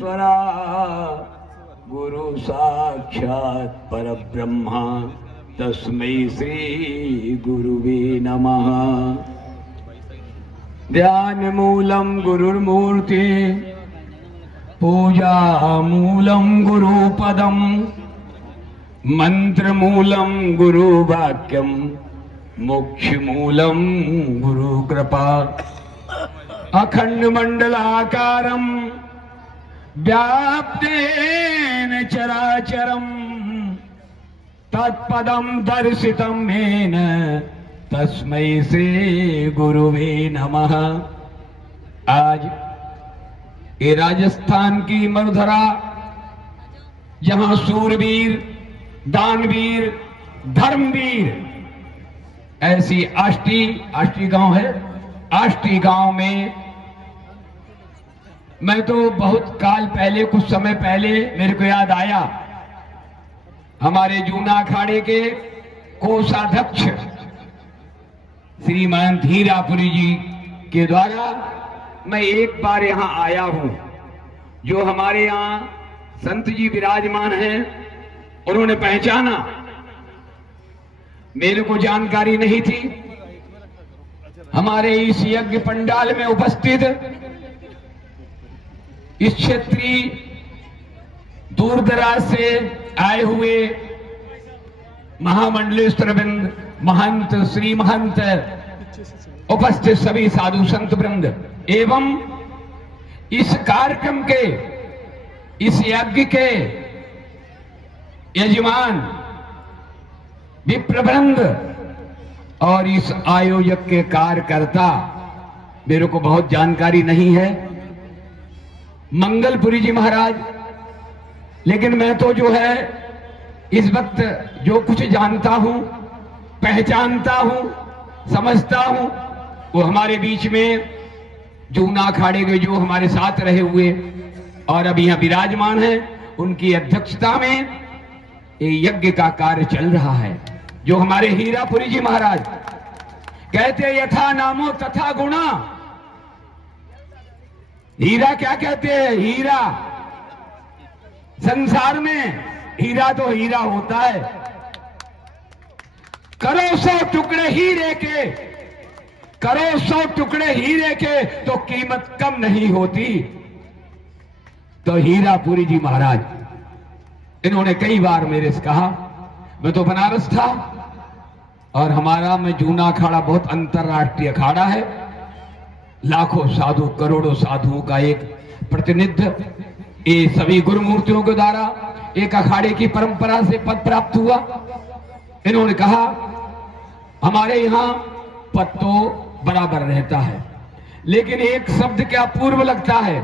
स्वरा गुरु साक्षात् परब्रह्मा तस्मै श्री गुरुवे नमः। ध्यान मूलम गुरुर्मूर्ति पूजा मूलम गुरुपदम मंत्र मूलम गुरुवाक्यम मोक्ष मूलम गुरु कृपा। अखंड मंडलाकारम व्याप्तेन चराचरम तत्पदम दर्शितम येन तस्मै श्री गुरुवे नमः। आज ये राजस्थान की मरुधरा, जहां सूरवीर, दानवीर, धर्मवीर, ऐसी आष्टी गांव है। आष्टी गांव में मैं तो बहुत काल पहले, कुछ समय पहले मेरे को याद आया, हमारे जूना अखाड़े के कोषाध्यक्ष श्रीमान हीरापुरी जी के द्वारा मैं एक बार यहां आया हूं। जो हमारे यहां संत जी विराजमान हैं, उन्होंने पहचाना, मेरे को जानकारी नहीं थी। हमारे इस यज्ञ पंडाल में उपस्थित इस क्षेत्रीय दूर दराज से आए हुए महामंडलेश्वर वृंद, महंत, श्री महंत, उपस्थित सभी साधु संत वृंद एवं इस कार्यक्रम के, इस यज्ञ के यजमान विप्रवृंद और इस आयोजक के कार्यकर्ता, मेरे को बहुत जानकारी नहीं है, मंगलपुरी जी महाराज। लेकिन मैं तो जो है इस वक्त जो कुछ जानता हूं, पहचानता हूं, समझता हूं, वो हमारे बीच में जूना अखाड़े के जो हमारे साथ रहे हुए और अभी यहां विराजमान हैं, उनकी अध्यक्षता में ये यज्ञ का कार्य चल रहा है। जो हमारे हीरापुरी जी महाराज कहते यथा नामो तथा गुणा। हीरा क्या कहते हैं? हीरा, संसार में हीरा तो हीरा होता है। करो 100 टुकड़े हीरे के, करो 100 टुकड़े हीरे के तो कीमत कम नहीं होती। तो हीरापुरी जी महाराज, इन्होंने कई बार मेरे से कहा, मैं तो बनारस था और हमारा में जूना अखाड़ा बहुत अंतरराष्ट्रीय अखाड़ा है, लाखों साधु, करोड़ों साधुओं का एक प्रतिनिधित्व ये सभी गुरुमूर्तियों के द्वारा एक अखाड़े की परंपरा से पद प्राप्त हुआ। इन्होंने कहा हमारे यहां पद तो बराबर रहता है, लेकिन एक शब्द क्या पूर्व लगता है,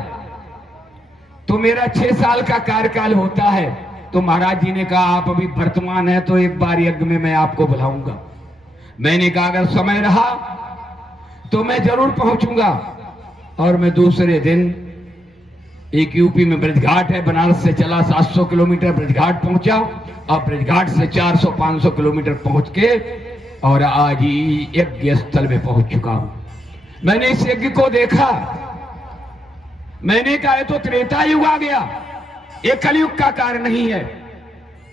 तो मेरा 6 साल का कार्यकाल होता है। तो महाराज जी ने कहा आप अभी वर्तमान है तो एक बार यज्ञ में मैं आपको बुलाऊंगा। मैंने कहा अगर समय रहा तो मैं जरूर पहुंचूंगा। और मैं दूसरे दिन, एक यूपी में ब्रजघाट है, बनारस से चला 700 किलोमीटर, ब्रजघाट पहुंचा और ब्रजघाट से 400-500 किलोमीटर पहुंच के और आज ही यज्ञ स्थल में पहुंच चुका हूं। मैंने इस यज्ञ को देखा, मैंने कहा तो त्रेता युग आ गया, ये कलयुग का कार्य नहीं है।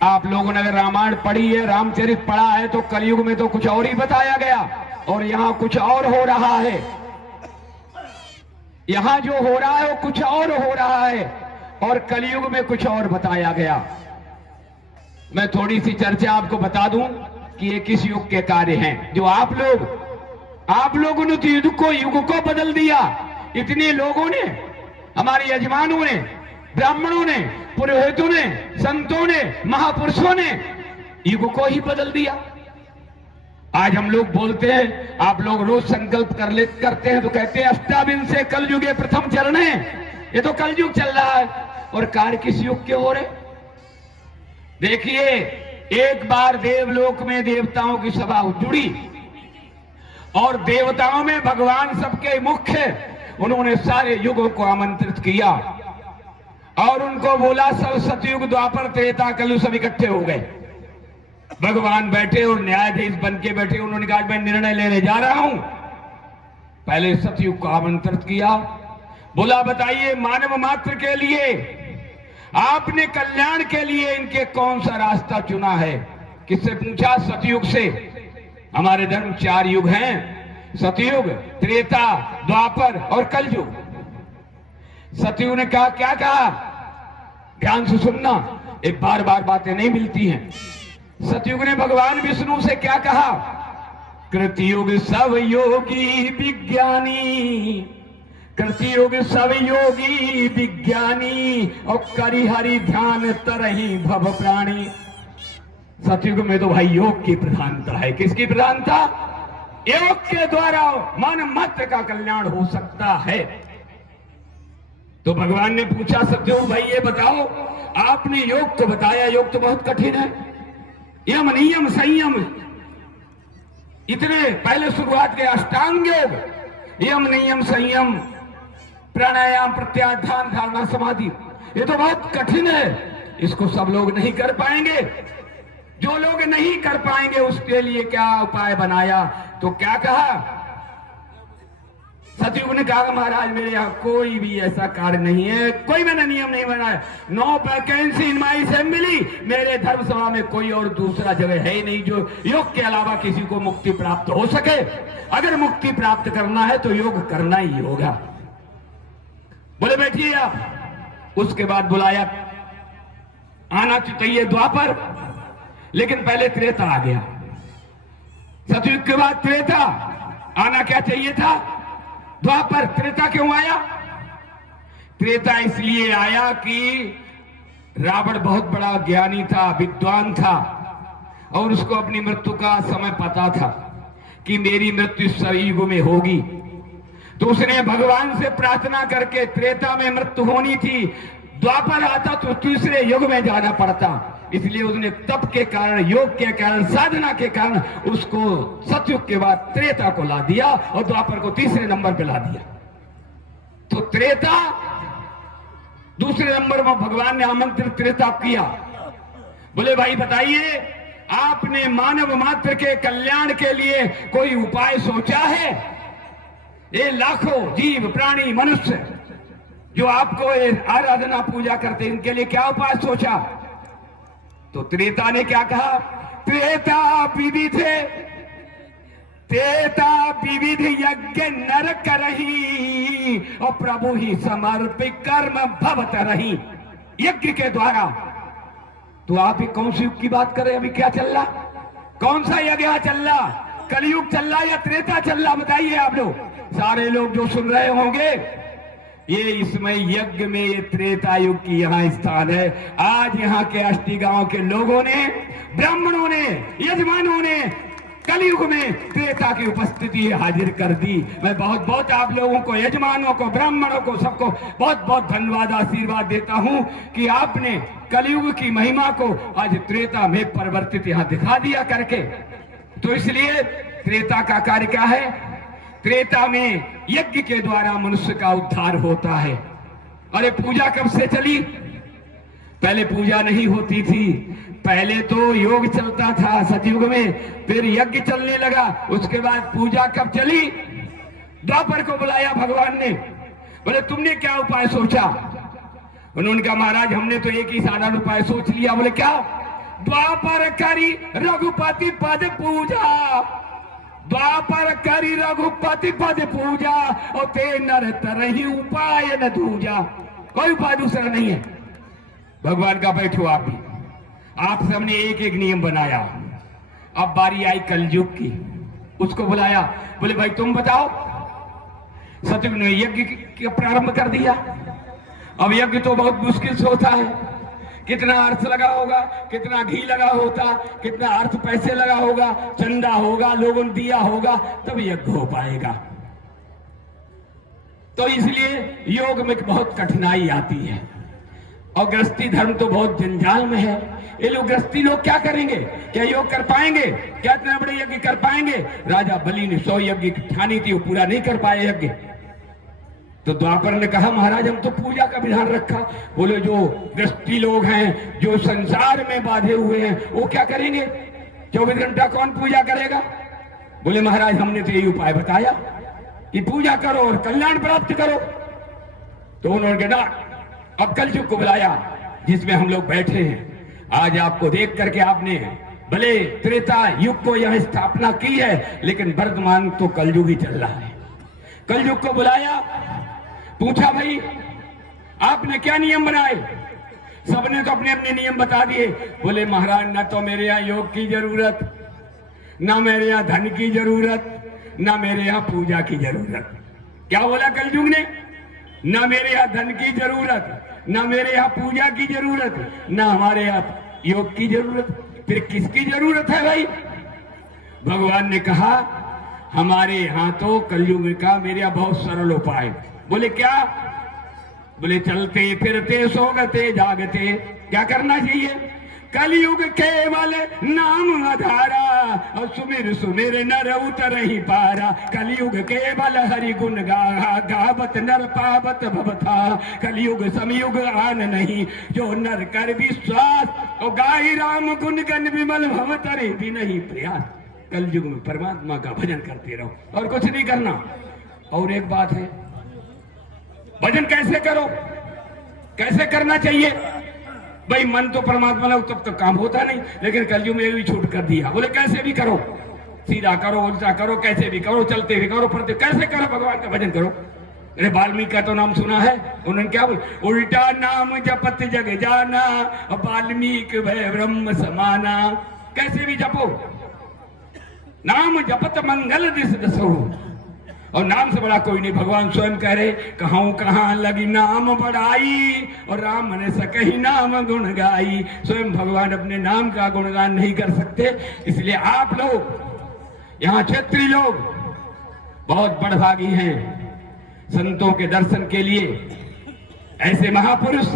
आप लोगों ने अगर रामायण पढ़ी है, रामचरित पढ़ा है, तो कलयुग में तो कुछ और ही बताया गया और यहां कुछ और हो रहा है। यहां जो हो रहा है वो कुछ और हो रहा है और कलयुग में कुछ और बताया गया। मैं थोड़ी सी चर्चा आपको बता दूं कि ये किस युग के कार्य हैं। जो आप लोगों ने तो युग को बदल दिया। इतने लोगों ने, हमारे यजमानों ने, ब्राह्मणों ने, पुरोहितों ने, संतों ने, महापुरुषों ने युग को ही बदल दिया। आज हम लोग बोलते हैं, आप लोग रोज संकल्प करते हैं तो कहते हैं अष्टाविंशे कल युगे प्रथम चरण है। ये तो कल युग चल रहा है और कार्य किस युग के हो रहे। देखिए, एक बार देवलोक में देवताओं की सभा जुड़ी और देवताओं में भगवान सबके मुख्य, उन्होंने सारे युगों को आमंत्रित किया और उनको बोला सब सतयुग, द्वापर, त्रेता, कलयुग सब इकट्ठे हो गए। भगवान बैठे और न्यायाधीश बन के बैठे। उन्होंने कहा मैं निर्णय लेने जा रहा हूं। पहले सतयुग को आमंत्रित किया, बोला बताइए मानव मात्र के लिए आपने कल्याण के लिए इनके कौन सा रास्ता चुना है? किससे पूछा? सतयुग से। हमारे धर्म 4 युग हैं, सतयुग, त्रेता, द्वापर और कलयुग। सतयुग ने कहा, क्या कहा? ध्यान से सुनना, एक बार बार बातें नहीं मिलती हैं। सतयुग ने भगवान विष्णु से क्या कहा? कृतयुग सब योगी विज्ञानी, कृतयुग सब योगी विज्ञानी, और करि हरि ध्यान तरहि भव प्राणी। सतयुग में तो भाई योग की प्रधानता है। किसकी प्रधानता? योग के द्वारा मानव मात्र का कल्याण हो सकता है। तो भगवान ने पूछा, सतयुग भाई ये बताओ, आपने योग तो बताया, योग तो बहुत कठिन है, यम नियम संयम, इतने पहले शुरुआत के अष्टांग योग, यम नियम संयम, प्राणायाम, प्रत्याहार, ध्यान, धारणा, समाधि, ये तो बहुत कठिन है, इसको सब लोग नहीं कर पाएंगे। जो लोग नहीं कर पाएंगे उसके लिए क्या उपाय बनाया? तो क्या कहा? सतयुग ने कहा, महाराज मेरे यहाँ कोई भी ऐसा कार्य नहीं है, कोई मैंने नियम नहीं बनाया। No vacancy in my assembly, मेरे धर्म सभा में कोई और दूसरा जगह है ही नहीं जो योग के अलावा किसी को मुक्ति प्राप्त हो सके। अगर मुक्ति प्राप्त करना है तो योग करना ही होगा। बोले बैठिए आप। उसके बाद बुलाया, आना चाहिए द्वापर, लेकिन पहले त्रेता आ गया। सतयुग के बाद त्रेता आना क्या चाहिए था? द्वापर। त्रेता क्यों आया? त्रेता इसलिए आया कि रावण बहुत बड़ा ज्ञानी था, विद्वान था, और उसको अपनी मृत्यु का समय पता था कि मेरी मृत्यु सतयुग में होगी। तो उसने भगवान से प्रार्थना करके, त्रेता में मृत्यु होनी थी, द्वापर आता तो तीसरे युग में जाना पड़ता, इसलिए उसने तप के कारण, योग के कारण, साधना के कारण उसको सतयुग के बाद त्रेता को ला दिया और द्वापर को तीसरे नंबर पे ला दिया। तो त्रेता दूसरे नंबर में भगवान ने आमंत्रित त्रेता किया। बोले भाई बताइए, आपने मानव मात्र के कल्याण के लिए कोई उपाय सोचा है? ये लाखों जीव, प्राणी, मनुष्य जो आपको आराधना पूजा करते, इनके लिए क्या उपाय सोचा? तो त्रेता ने क्या कहा? त्रेता विविध यज्ञ नर करही, और प्रभु ही समर्पित कर्म भवत रही। यज्ञ के द्वारा। तो आप ही कौन सी युग की बात करें? अभी क्या चल रहा? कौन सा यज्ञ चल रहा? कलयुग चल रहा या त्रेता चल रहा? बताइए आप लोग, सारे लोग जो सुन रहे होंगे। ये इसमें यज्ञ में ये त्रेता युग की यहाँ स्थान है। आज यहाँ के अष्टी गांव के लोगों ने, ब्राह्मणों ने, यजमानों ने कलयुग में त्रेता की उपस्थिति हाजिर कर दी। मैं बहुत बहुत आप लोगों को, यजमानों को, ब्राह्मणों को, सबको बहुत बहुत धन्यवाद, आशीर्वाद देता हूँ कि आपने कलयुग की महिमा को आज त्रेता में परिवर्तित यहाँ दिखा दिया करके। तो इसलिए त्रेता का कार्य क्या है? त्रेता में यज्ञ के द्वारा मनुष्य का उद्धार होता है। अरे पूजा कब से चली? पहले पूजा नहीं होती थी, पहले तो योग चलता था सतयुग में, फिर यज्ञ चलने लगा। उसके बाद पूजा कब चली? द्वापर को बुलाया भगवान ने। बोले तुमने क्या उपाय सोचा? उन्होंने कहा महाराज हमने तो एक ही साधारण उपाय सोच लिया। बोले क्या? द्वापर करी रघुपति पद पूजा, द्वापर करी रघुपति पद पूजा, और ते नर तरहि उपाय न दूजा। कोई उपाय दूसरा नहीं है। भगवान का बैठो आप भी, आप सबने एक एक नियम बनाया। अब बारी आई कलयुग की, उसको बुलाया। बोले भाई तुम बताओ। सतयुग ने यज्ञ प्रारंभ कर दिया। अब यज्ञ तो बहुत मुश्किल से होता है, कितना अर्थ लगा होगा, कितना घी लगा होता, कितना अर्थ पैसे लगा होगा, चंदा होगा, लोगों ने दिया होगा, तब यज्ञ हो पाएगा। तो इसलिए योग में बहुत कठिनाई आती है, और गृहस्थी धर्म तो बहुत जंजाल में है। ये लोग गृहस्थी लोग क्या करेंगे? क्या योग कर पाएंगे? क्या इतने बड़े यज्ञ कर पाएंगे? राजा बलि ने 100 यज्ञ ठानी थी, वो पूरा नहीं कर पाए यज्ञ। तो द्वापर ने कहा महाराज हम तो पूजा का विधान रखा। बोले जो गृहस्थी लोग हैं, जो संसार में बांधे हुए हैं, वो क्या करेंगे? 24 घंटा कौन पूजा करेगा? बोले महाराज हमने तो यही उपाय बताया कि पूजा करो और कल्याण प्राप्त करो। तो उन्होंने कहा अब कलयुग को बुलाया जिसमें हम लोग बैठे हैं। आज आपको देख करके आपने भले त्रेता युग को यह स्थापना की है, लेकिन वर्तमान तो कलयुग ही चल रहा है। कलयुग को बुलाया, पूछा भाई आपने क्या नियम बनाए? सबने तो अपने अपने नियम बता दिए। बोले महाराज ना तो मेरे यहाँ योग की जरूरत, ना मेरे यहाँ धन की जरूरत, ना मेरे यहाँ पूजा की जरूरत। क्या बोला कलयुग ने? ना मेरे यहाँ धन की जरूरत, ना मेरे यहाँ पूजा की जरूरत, ना हमारे यहाँ योग की जरूरत। फिर किसकी जरूरत है भाई? भगवान ने कहा हमारे यहाँ तो कलयुग का मेरे यहाँ बहुत सरल उपाय। बोले क्या? बोले चलते फिरते सोगते जागते क्या करना चाहिए? कलयुग केवल नाम आधारा और सुमिर सुमिर नर उतर ही पारा। कलयुग केवल हरि गुण गावत नर पावत भवथा। कलयुग समयुग आन नहीं जो नर कर विश्वास और गाय राम गुण गण विमल भव तरे भी नहीं प्रयास। कलयुग में परमात्मा का भजन करते रहो और कुछ नहीं करना। और एक बात है, भजन कैसे करो, कैसे करना चाहिए? भाई मन तो परमात्मा ने तब तक काम होता नहीं, लेकिन कलयुग में भी छूट कर दिया। बोले कैसे भी करो, सीधा करो उल्टा करो, कैसे भी करो, चलते भी करो, पढ़ते कैसे करो, भगवान का भजन करो। अरे वाल्मीकि का तो नाम सुना है, उन्होंने क्या बोला? उल्टा नाम जपत जग जाना वाल्मीकि भय ब्रह्म समाना। कैसे भी जपो, नाम जपत मंगल दिस दसो। और नाम से बड़ा कोई नहीं। भगवान स्वयं कह रहे कहूं कहां लगी नाम बढ़ाई और राम ने सकही नाम गुण गाई। स्वयं भगवान अपने नाम का गुणगान नहीं कर सकते, इसलिए आप लोग यहाँ क्षेत्रीय लोग बहुत बड़भागी हैं। संतों के दर्शन के लिए ऐसे महापुरुष,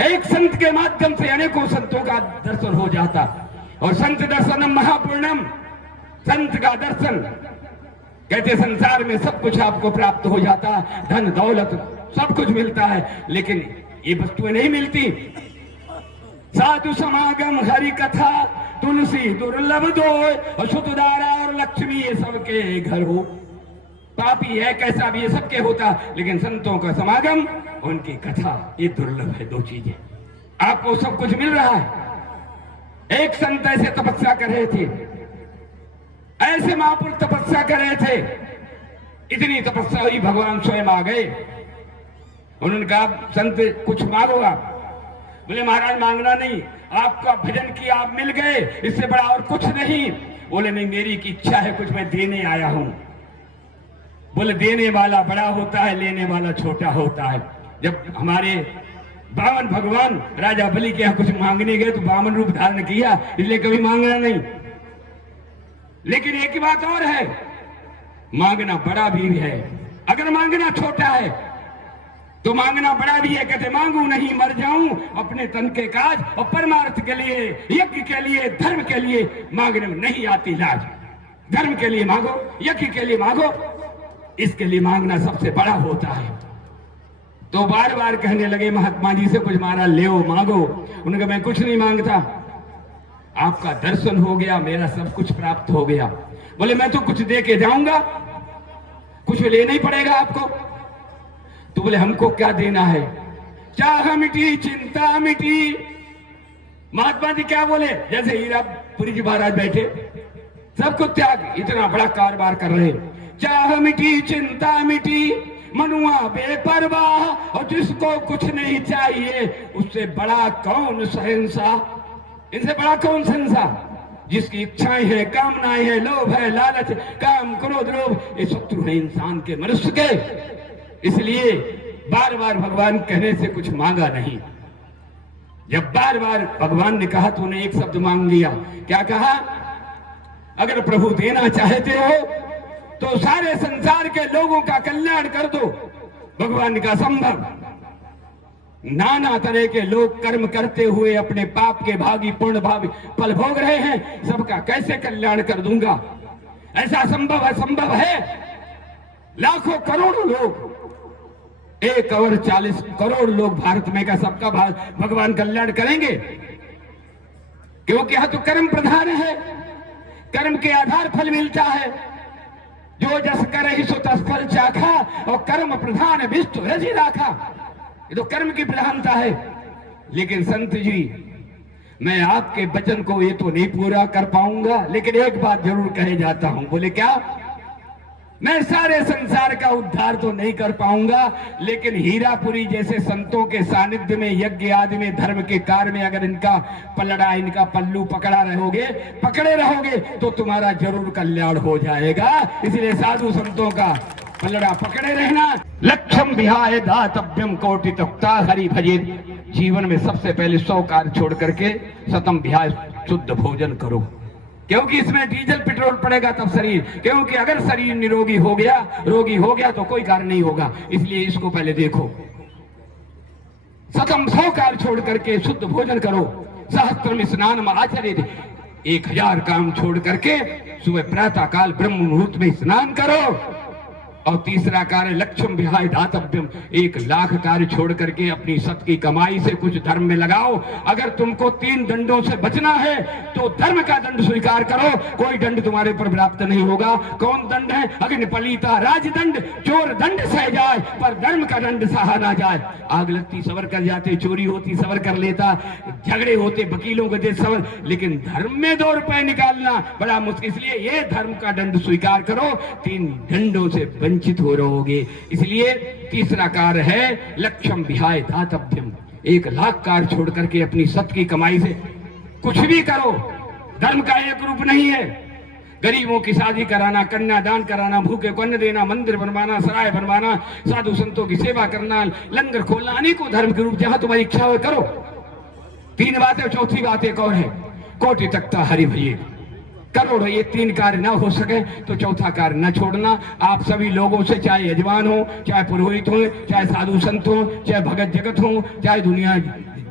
एक संत के माध्यम से अनेकों संतों का दर्शन हो जाता। और संत दर्शनम महापूर्णम, संत का दर्शन कहते संसार में सब कुछ आपको प्राप्त हो जाता, धन दौलत सब कुछ मिलता है, लेकिन ये वस्तुएं नहीं मिलती। साधु समागम हरि कथा तुलसी दुर्लभ दो सुतदारा और लक्ष्मी ये सबके घर हो। पापी है कैसा भी ये सबके होता, लेकिन संतों का समागम उनकी कथा ये दुर्लभ है। दो चीजें आपको सब कुछ मिल रहा है। एक संत ऐसे तपस्या कर रहे थे, ऐसे महापुरुष तपस्या कर रहे थे, इतनी तपस्या हुई भगवान स्वयं आ गए। उन्होंने कहा संत कुछ मांगो आप। बोले महाराज मांगना नहीं, आपका भजन किया आप मिल गए, इससे बड़ा और कुछ नहीं। बोले नहीं मेरी की इच्छा है, कुछ मैं देने आया हूं। बोले देने वाला बड़ा होता है, लेने वाला छोटा होता है। जब हमारे बामन भगवान राजा बलि के यहाँ कुछ मांगने गए तो बामन रूप धारण किया, इसलिए कभी मांगना नहीं। लेकिन एक ही बात और है, मांगना बड़ा भी है। अगर मांगना छोटा है तो मांगना बड़ा भी है। कहते मांगू नहीं मर जाऊं अपने तन के काज और परमार्थ के लिए, यज्ञ के लिए, धर्म के लिए मांगने में नहीं आती लाज। धर्म के लिए मांगो, यज्ञ के लिए मांगो, इसके लिए मांगना सबसे बड़ा होता है। तो बार बार कहने लगे महात्मा जी से कुछ मारा ले मांगो। उन्होंने कहा मैं कुछ नहीं मांगता, आपका दर्शन हो गया, मेरा सब कुछ प्राप्त हो गया। बोले मैं तो कुछ दे के जाऊंगा, कुछ लेना ही पड़ेगा आपको। तो बोले हमको क्या देना है? चाह मिटी चिंता मिटी। महात्मा जी क्या बोले? जैसे हीरापुरी जी महाराज बैठे, सबको त्याग, इतना बड़ा कारोबार कर रहे। चाह मिटी चिंता मिटी, मनुआ बेपरवाह, और जिसको कुछ नहीं चाहिए उससे बड़ा कौन शहंशाह। इनसे बड़ा कौन शहंशाह? जिसकी इच्छाएं हैं, कामनाएं हैं, लोभ है, लालच, काम क्रोध लोभ, ये शत्रु है इंसान के, मनुष्य के। इसलिए बार बार भगवान कहने से कुछ मांगा नहीं। जब बार बार भगवान ने कहा तो उन्हें एक शब्द मांग लिया। क्या कहा? अगर प्रभु देना चाहते हो तो सारे संसार के लोगों का कल्याण कर दो। भगवान का संभव, नाना तरह के लोग कर्म करते हुए अपने पाप के भागी पुण्य भावी फल भोग रहे हैं, सबका कैसे कल्याण कर दूंगा? ऐसा संभव है? संभव है? लाखों करोड़ों लोग, 1 करोड़ लोग भारत में का सबका भगवान कल्याण करेंगे? क्योंकि यह तो कर्म प्रधान है, कर्म के आधार फल मिलता है। जो जस करहि सो तस फल चाखा, और कर्म प्रधान विष्णु रजि राखा। ये तो कर्म की प्रधानता है। लेकिन संत जी, मैं आपके वचन को ये तो नहीं पूरा कर पाऊंगा, लेकिन एक बात जरूर कहे जाता हूं। बोले क्या? मैं सारे संसार का उद्धार तो नहीं कर पाऊंगा, लेकिन हीरापुरी जैसे संतों के सानिध्य में, यज्ञ आदि में, धर्म के कार्य में अगर इनका पलड़ा, इनका पल्लू पकड़े रहोगे तो तुम्हारा जरूर कल्याण हो जाएगा। इसलिए साधु संतों का पलड़ा पकड़े रहना। लक्ष्यम विहाय दातव्यम कोटि तक्ता हरि भजे। जीवन में सबसे पहले 100 कार्य छोड़ करके शतम विहाय शुद्ध भोजन करो, क्योंकि इसमें डीजल पेट्रोल पड़ेगा तब शरीर। क्योंकि अगर शरीर निरोगी हो गया, रोगी हो गया तो कोई कार्य नहीं होगा। इसलिए इसको पहले देखो। शतम 100 कार्य छोड़ करके शुद्ध भोजन करो। सहस्त्रम स्नान आचरित, 1000 काम छोड़ करके सुबह प्रातः काल ब्रह्म मुहूर्त में स्नान करो। और तीसरा कार्य लक्ष्यम विहाय दातव्यम, 1,00,000 कार्य छोड़ करके अपनी सत की कमाई से कुछ धर्म में लगाओ। अगर तुमको 3 दंडों से बचना है तो धर्म का दंड स्वीकार करो। कोई दंड तुम्हारे ऊपर प्राप्त नहीं होगा। कौन दंड है? अग्नि पलीता राजदंड, चोर दंड सह जाए पर धर्म का दंड सहा ना जाए। आग लगती सबर कर जाते, चोरी होती सबर कर लेता, झगड़े होते वकीलों के दे सबर, लेकिन धर्म में 2 रुपए निकालना बड़ा मुश्किल। इसलिए ये धर्म का दंड स्वीकार करो, 3 दंडों से वंचित हो रहोगे। इसलिए तीसरा कार्य है लक्ष्यम विहाय दातव्यम, 1,00,000 कार्य छोड़ करके अपनी सत की कमाई से कुछ भी करो। धर्म का एक रूप नहीं है। गरीबों की शादी कराना, कन्यादान कराना, भूखे को अन्न देना, मंदिर बनवाना, सराय बनवाना, साधु संतों की सेवा करना, लंगर खोलना, अनेकों धर्म के रूप जहां तुम्हारी इच्छा हो करो। 3 बातें। चौथी बात एक और है, कोटि तक्ता हरि भजे। करोड़ ये 3 कार्य ना हो सके तो चौथा कार्य न छोड़ना। आप सभी लोगों से, चाहे यजमान हो, चाहे पुरोहित हो, चाहे साधु संत हो, चाहे भगत जगत हो, चाहे दुनिया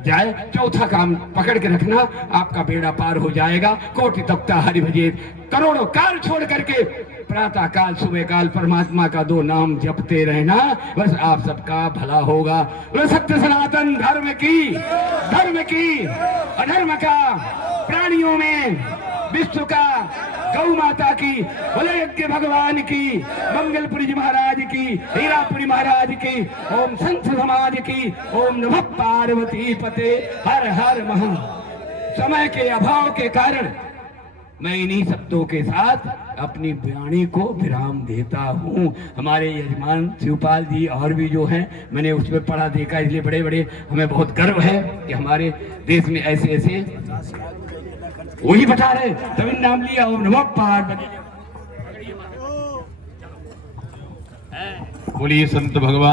जाए, चौथा काम पकड़ के रखना, आपका बेड़ा पार हो जाएगा। कोटि तक्ता हरि भजे, करोड़ों कार्य छोड़ करके प्रातः काल सुबह काल परमात्मा का 2 नाम जपते रहना, बस आप सबका भला होगा। सत्य सनातन धर्म की, अधर्म का, प्राणियों में, विश्व का, गौ माता की, बोले यज्ञ भगवान की, मंगलपुरी जी महाराज की, हीरापुरी महाराज की, ओम संत समाज की, ओम नमः पार्वती पते, हर हर महा। समय के अभाव के कारण मैं इन्हीं शब्दों के साथ अपनी वाणी को विराम देता हूँ। हमारे यजमान शिवपाल जी और भी जो हैं, मैंने उसमें पढ़ा देखा, इसलिए बड़े बड़े हमें बहुत गर्व है कि हमारे देश में ऐसे ऐसे वही बता रहे, तभी नाम लिया ओम नमः पार्वती। बोलिए संत भगवान।